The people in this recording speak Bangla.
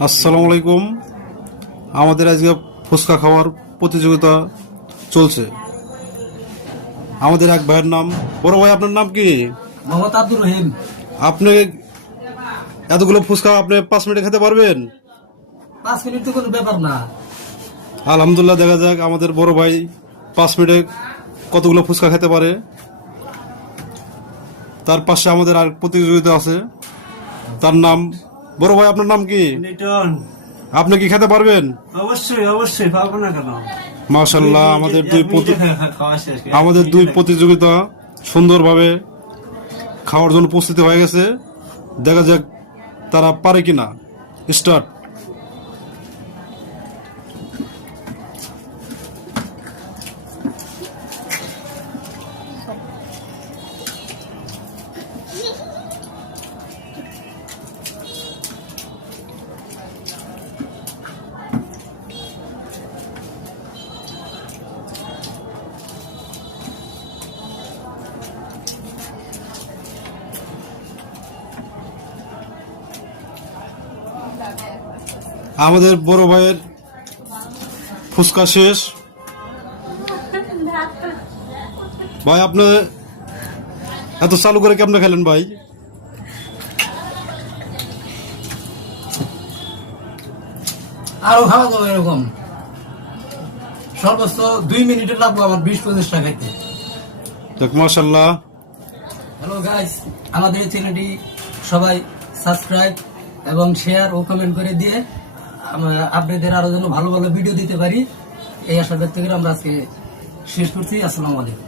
আসসালামু আলাইকুম। আমাদের আজকে ফুচকা খাওয়ার প্রতিযোগিতা চলছে। আমাদের এক ভাইয়ের নাম, বড় ভাই আপনার নাম কি? মোহাম্মদ আব্দুর রহিম। আপনি এতগুলো ফুচকা আপনি 5 মিনিটে খেতে পারবেন? 5 মিনিট তো কোনো ব্যাপার না। আলহামদুলিল্লাহ, দেখা যাক আমাদের বড় ভাই 5 মিনিটে কতগুলো ফুচকা খেতে পারে। তার পাশে আমাদের আর প্রতিযোগিতা আছে, তার নাম, বড় ভাই আপনার নাম কি? লিটন। আপনি কি খেতে পারবেন? অবশ্যই অবশ্যই, পারবো না কেন। মাশাআল্লাহ, আমাদের খাওয়া শেষ। দুই প্রতিযোগিতা সুন্দরভাবে খাওয়ার জন্য প্রস্তুতি হয়ে গেছে। দেখা যাক তারা পারে কিনা। স্টার্ট। আমাদের বড় ভাইয়ের ফুচকা শেষ। ভাই আপনি এত চালু করে কেমনে খেলেন ভাই? আরো খাওয়া যাবে এরকম, সর্বোচ্চ 2 মিনিটে লাগবে আমার 20-25 টাকা খাইতে। দেখ মাশাআল্লাহ। হ্যালো গাইস, আমাদের এই চ্যানেলটি সবাই সাবস্ক্রাইব এবং শেয়ার ও কমেন্ট করে দিয়ে আপনাদের আরো যেন ভালো ভালো ভিডিও দিতে পারি, এই আশা ব্যক্ত করে আমরা আজকে শেষ করছি। আসসালামু আলাইকুম।